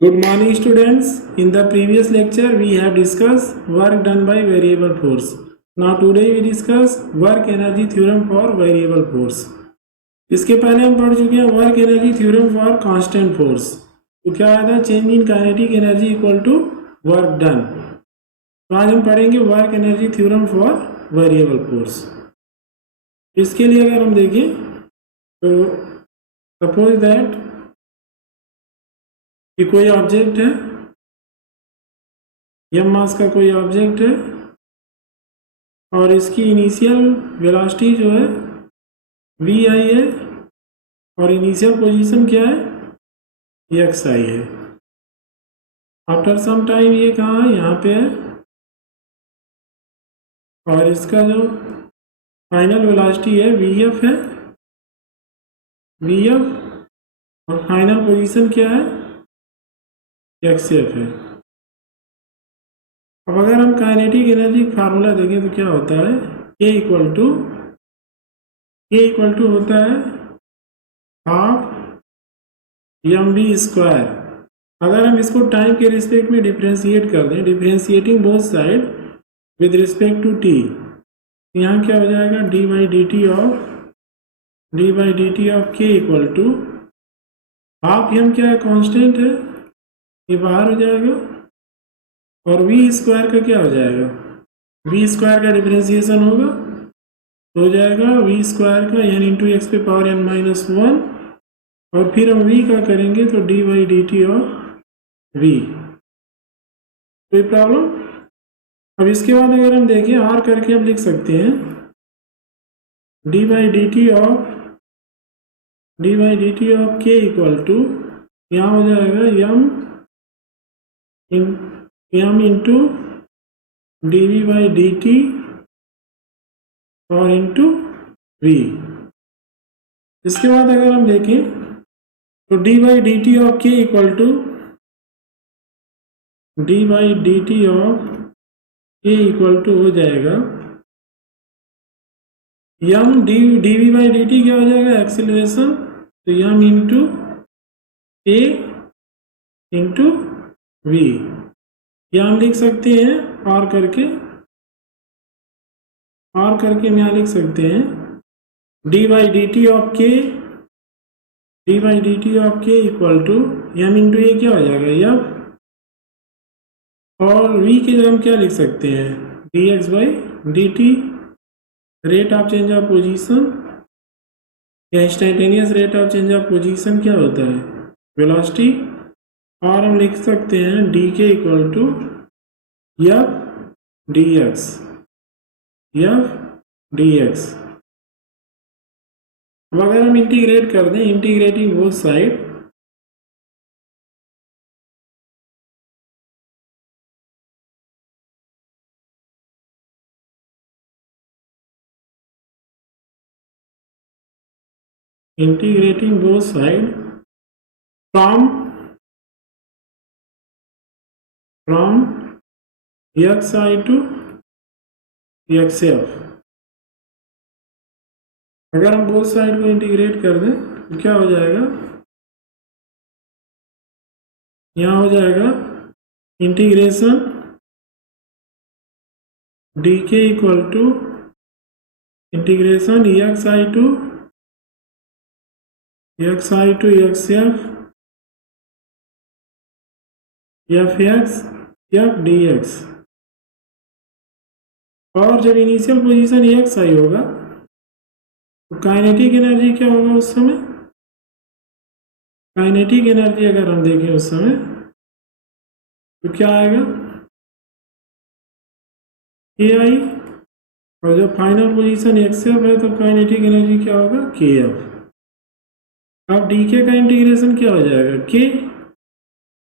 Good morning students. In the previous lecture we have discussed work done by variable force. Now today we discuss work energy theorem for variable force. इसके पहले हम पढ़ चुके हैं work energy theorem for constant force. तो क्या आया था, change in kinetic energy equal to work done. तो आज हम पढ़ेंगे work energy theorem for variable force. इसके लिए अगर हम देखें तो सपोज दैट कि कोई ऑब्जेक्ट है, एम मास का कोई ऑब्जेक्ट है और इसकी इनिशियल वेलोसिटी जो है वी आई है और इनिशियल पोजीशन क्या है, एक्स आई है। आफ्टर सम टाइम ये कहाँ है, यहाँ पे है और इसका जो फाइनल वेलोसिटी है वी एफ है, वी एफ और फाइनल पोजीशन क्या है, एक्स एफ है। अब अगर हम काइनेटिक एनर्जी फार्मूला देखें तो क्या होता है, के इक्वल टू होता है हाफ एम वी स्क्वायर। अगर हम इसको टाइम के रिस्पेक्ट में डिफ्रेंशिएट कर दें, differentiating both side with respect to t, यहाँ क्या हो जाएगा, d by D t of K equal to half m क्या है, कांस्टेंट है, ये बाहर हो जाएगा और वी स्क्वायर का क्या हो जाएगा, वी स्क्वायर का डिफ्रेंशिएशन होगा तो हो जाएगा वी स्क्वायर का एन इंटू एक्स पे पावर एन माइनस वन और फिर हम वी का करेंगे तो d by D t of v. कोई प्रॉब्लम? अब इसके बाद अगर हम देखें आर करके हम लिख सकते हैं d by D t of K equal to, यहाँ हो जाएगा m into d v by D t और इंटू वी। इसके बाद अगर हम देखें तो d by D t of K equal to हो जाएगा m d v by D t क्या हो जाएगा, एक्सेलरेशन, तो m into a into v, या हम लिख सकते हैं आर करके हम यहाँ लिख सकते हैं d by D t of K equal to M into ए क्या हो जाएगा, एफ, और वी की जगह हम क्या लिख सकते हैं, D X by D T, rate of change of position या instantaneous rate of change of position क्या होता है, वेलोसिटी, और हम लिख सकते हैं d K equal to F d x. अब अगर हम इंटीग्रेट कर दें, integrating both side, from xi to xf, अगर हम बोथ साइड को इंटीग्रेट कर दें तो क्या हो जाएगा, यहाँ हो जाएगा integration d K equal to integration xi to xf fx F d x. और जब इनिशियल पोजीशन एक्स आई होगा तो काइनेटिक एनर्जी क्या होगा उस समय, काइनेटिक एनर्जी अगर हम देखें उस समय तो क्या आएगा, के आई, और जब फाइनल पोजीशन एक्स एफ है तो काइनेटिक एनर्जी क्या होगा, के एफ। अब डी के का इंटीग्रेशन क्या हो जाएगा, के,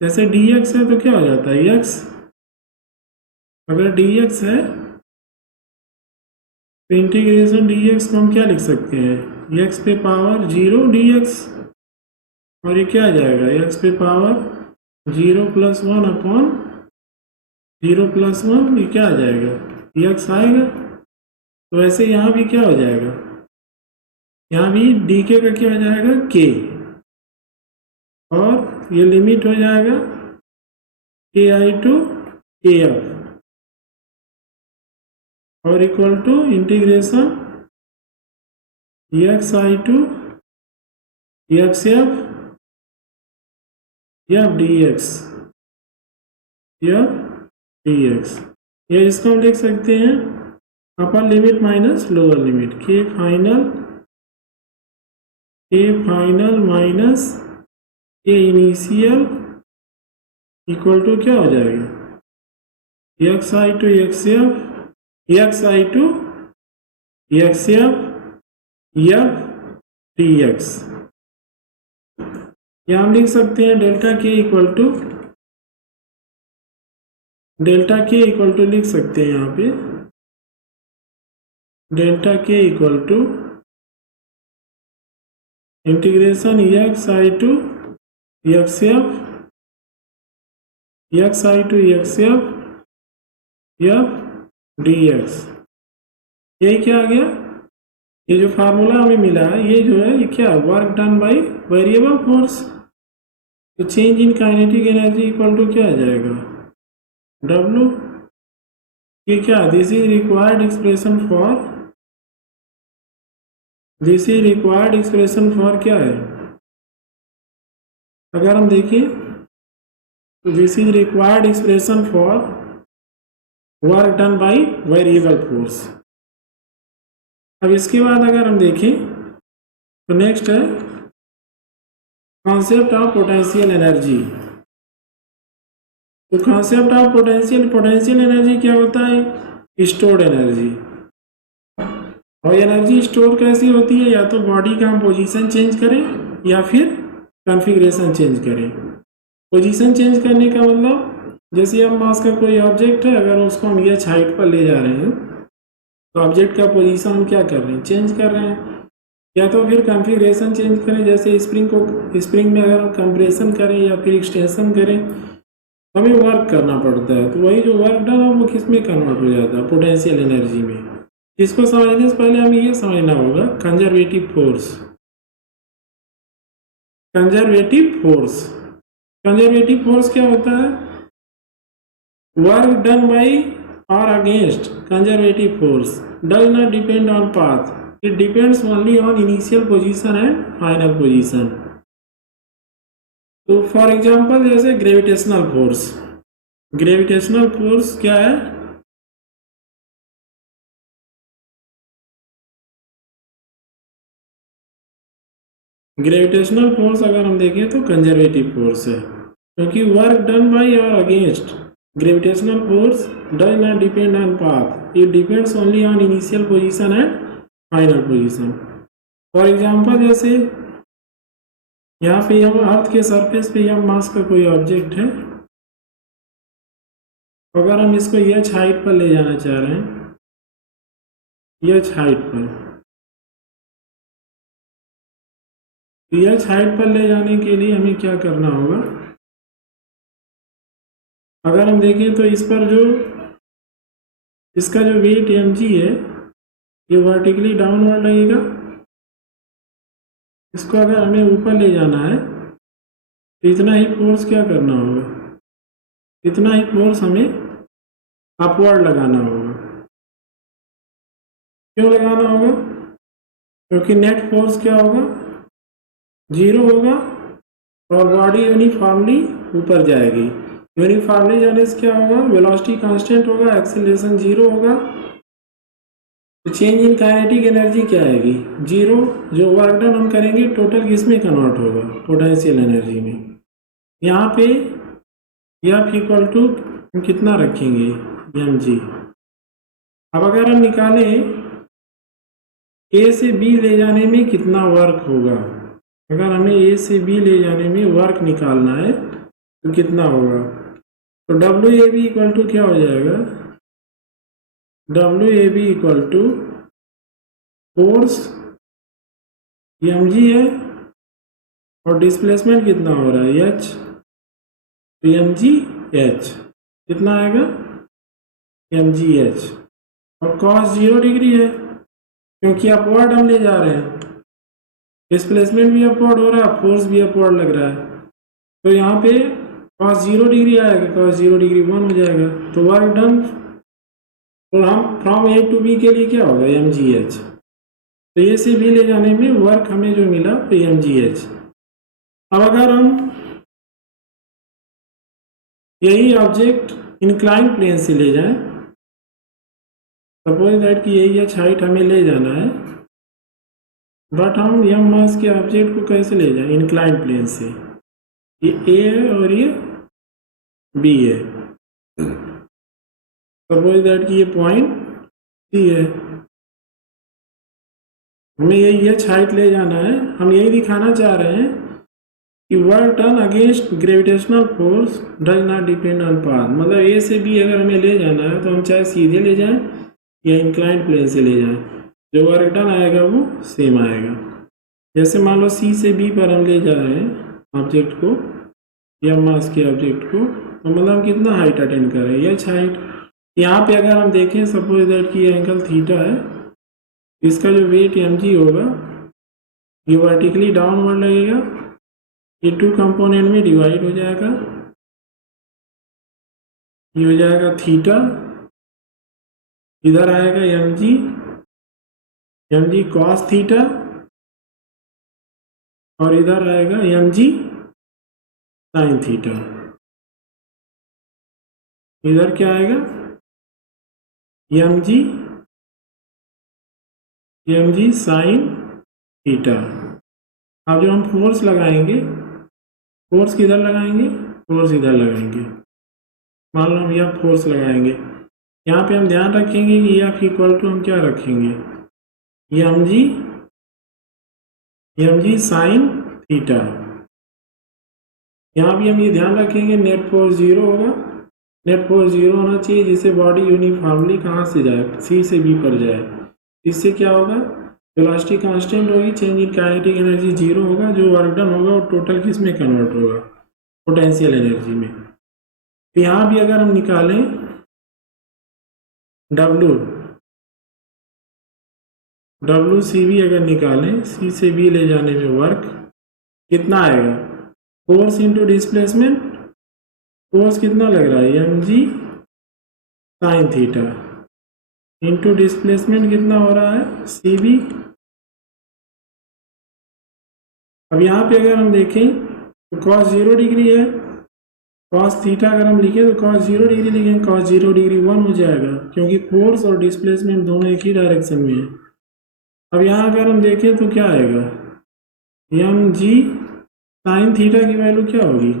जैसे डी एक्स है तो क्या हो जाता है एक्स, अगर डी एक्स है तो इंटीग्रेशन डी एक्स को हम क्या लिख सकते हैं, एक्स पे पावर 0 डी एक्स, और ये क्या आ जाएगा, एक्स पे पावर 0 प्लस 1 अपॉन 0 प्लस 1, ये क्या आ जाएगा, एक्स आएगा। तो वैसे यहाँ भी क्या हो जाएगा, यहाँ भी डी के का क्या हो जाएगा, के, और ये लिमिट हो जाएगा KI to KF और equal to integration XI to XF FDX ये इसको हम लिख सकते हैं upper limit minus lower limit के फाइनल माइनस के इनिशियल इक्वल टू क्या हो जाएगा XI to XF XI to XF FDX या हम लिख सकते हैं डेल्टा के इक्वल टू लिख सकते हैं यहाँ पे delta K equal to integration XI to XF FDX यही क्या आ गया ये जो फार्मूला हमें मिला है ये जो है ये क्या work done by variable force तो change in kinetic energy equal to क्या आ जाएगा W ये क्या this is required expression for क्या है अगर हम देखें तो this is required expression for work done by variable force. अब इसके बाद अगर हम देखें तो नेक्स्ट है कॉन्सेप्ट ऑफ पोटेंशियल एनर्जी। तो कॉन्सेप्ट ऑफ पोटेंशियल एनर्जी क्या होता है स्टोर्ड एनर्जी और एनर्जी स्टोर कैसी होती है या तो बॉडी का हम पोजीशन चेंज करें या फिर कॉन्फ़िगरेशन चेंज करें। पोजीशन चेंज करने का मतलब जैसे हम मास का कोई ऑब्जेक्ट है अगर उसको हम ये हाइट पर ले जा रहे हैं तो ऑब्जेक्ट का पोजीशन हम क्या कर रहे हैं चेंज कर रहे हैं या तो फिर कॉन्फ़िगरेशन चेंज करें जैसे स्प्रिंग में अगर हम कंप्रेशन करें या फिर एक्सटेंशन करें हमें वर्क करना पड़ता है तो वही जो वर्क डन है वो किस में कन्वर्ट हो जाता है पोटेंशियल एनर्जी में। इसको समझने से पहले हमें ये समझना होगा कंजर्वेटिव फोर्स क्या होता है वर्क डन बाय और against conservative force does not depend on path it depends only on initial position and final position. तो फॉर एग्जांपल जैसे ग्रेविटेशनल फोर्स क्या है ग्रेविटेशनल फोर्स अगर हम देखें तो कंजर्वेटिव फोर्स है क्योंकि वर्क डन बाय और against gravitational force does not depend on path it depends only on initial position and final position. For example जैसे यहाँ पे हम अर्थ के सरफेस पे हम मास का कोई ऑब्जेक्ट है अगर हम इसको एच हाइट पर ले जाना चाह रहे हैं एच हाइट पर ले जाने के लिए हमें क्या करना होगा अगर हम देखें तो इस पर जो इसका जो वेट mg है ये वर्टिकली डाउनवर्ड रहेगा। इसको अगर हमें ऊपर ले जाना है तो इतना ही फोर्स क्या करना होगा इतना ही फोर्स हमें अपवर्ड लगाना होगा। क्यों लगाना होगा क्योंकि नेट फोर्स क्या होगा 0 होगा और बॉडी यूनिफॉर्मली ऊपर जाएगी। यूनिफॉर्मली जाने से क्या होगा वेलोसिटी कांस्टेंट होगा एक्सेलरेशन 0 होगा तो चेंज इन काइनेटिक एनर्जी क्या आएगी 0। जो वर्क डन हम करेंगे टोटल किस में कन्वर्ट होगा पोटेंशियल एनर्जी में। यहाँ पे F इक्वल टू कितना रखेंगे mg। अब अगर हम निकालें A से B ले जाने में कितना वर्क होगा अगर हमें A से B ले जाने में वर्क निकालना है तो कितना होगा तो WAB इक्वल टू क्या हो जाएगा WAB equal to force mg है और डिस्प्लेसमेंट कितना हो रहा है h तो mg h कितना आएगा mg h और cos 0 डिग्री है क्योंकि अपवर्ड हम ले जा रहे हैं डिस्प्लेसमेंट भी अपवर्ड हो रहा है फोर्स भी अपवर्ड लग रहा है तो यहाँ पे cos 0 डिग्री आएगा, cos 0 डिग्री 1 हो जाएगा। तो work done from A to B के लिए क्या होगा, mgh। तो ए से बी ले जाने में वर्क हमें जो मिला तो mgh। अब अगर हम यही ऑब्जेक्ट इंक्लाइन प्लेन से ले जाएं, सपोज दैट कि यही एच हाइट हमें ले जाना है, बट हम यम मास के ऑब्जेक्ट को कैसे ले जाएं, इंक्लाइन प्लेन से। ये ए है और ये बी है। सपोज दैट कि ये पॉइंट सी है, हमें यही एच हाइट ले जाना है। हम यही दिखाना चाह रहे हैं कि work done against gravitational force does not depend on path. मतलब ए से बी अगर हमें ले जाना है तो हम चाहे सीधे ले जाएं या इंक्लाइंड प्लेन से ले जाएं, जो वर्क डन आएगा वो सेम आएगा। जैसे मान लो सी से बी पर हम ले जा रहे हैं ऑब्जेक्ट को या मास के ऑब्जेक्ट को, तो मतलब हम कितना हाइट अटेंड कर रहे हैं, एच हाइट। यहाँ पे अगर हम देखें सपोज दैट कि ये एंगल थीटा है, इसका जो वेट mg होगा ये वर्टिकली डाउनवर्ड लगेगा, ये 2 कंपोनेंट में डिवाइड हो जाएगा। ये हो जाएगा थीटा, इधर आएगा mg cos थीटा, और इधर आएगा mg sin थीटा। इधर क्या आएगा, mg sin थीटा। अब जो हम फोर्स लगाएंगे, फोर्स किधर लगाएंगे, फोर्स इधर लगाएंगे। मान लो हम यहाँ फोर्स लगाएंगे, यहाँ पे हम ध्यान रखेंगे कि F इक्वल टू हम क्या रखेंगे, mg sin थीटा। यहाँ भी हम ये ध्यान रखेंगे नेट फोर्स 0 होगा, नेट फोर्स 0 होना चाहिए जिससे बॉडी यूनिफॉर्मली कहाँ से जाए, सी से बी पर जाए। इससे क्या होगा, वेलोसिटी कांस्टेंट होगी, चेंज इन काइनेटिक एनर्जी 0 होगा, जो वर्क डन होगा वो टोटल किस में कन्वर्ट होगा, पोटेंशियल एनर्जी में। तो यहाँ भी अगर हम निकालें डब्ल्यू सी बी अगर निकालें, सी से बी ले जाने में वर्क कितना आएगा, फोर्स इंटू डिस्प्लेसमेंट, फोर्स कितना लग रहा है mg sin theta into displacement कितना हो रहा है सी बी। अब यहाँ पे अगर हम देखें तो cos 0 डिग्री है, cos थीटा अगर हम लिखें तो cos 0 डिग्री लिखेंगे, cos 0 डिग्री 1 हो जाएगा, क्योंकि फोर्स और डिस्प्लेसमेंट दोनों एक ही डायरेक्शन में है। अब यहाँ अगर हम देखें तो क्या आएगा, mg sin थीटा की वैल्यू क्या होगी,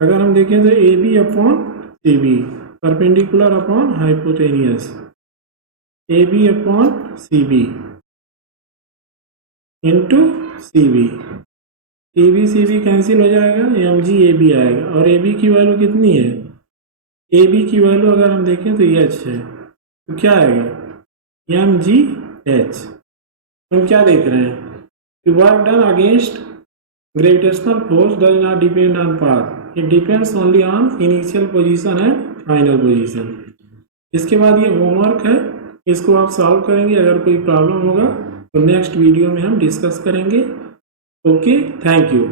अगर हम देखें तो A B upon C B, perpendicular upon hypotenuse, A B upon C B into C B. C B cancel हो जाएगा, mg ए बी आएगा, और ए बी की वैल्यू कितनी है, ए बी की वैल्यू अगर हम देखें तो एच है, तो क्या आएगा mg h। हम क्या देख रहे हैं कि work done against gravitational force does not depend on path, it depends only on initial position and final position. इसके बाद ये होमवर्क है, इसको आप सॉल्व करेंगे। अगर कोई प्रॉब्लम होगा तो नेक्स्ट वीडियो में हम डिस्कस करेंगे। Okay, thank you.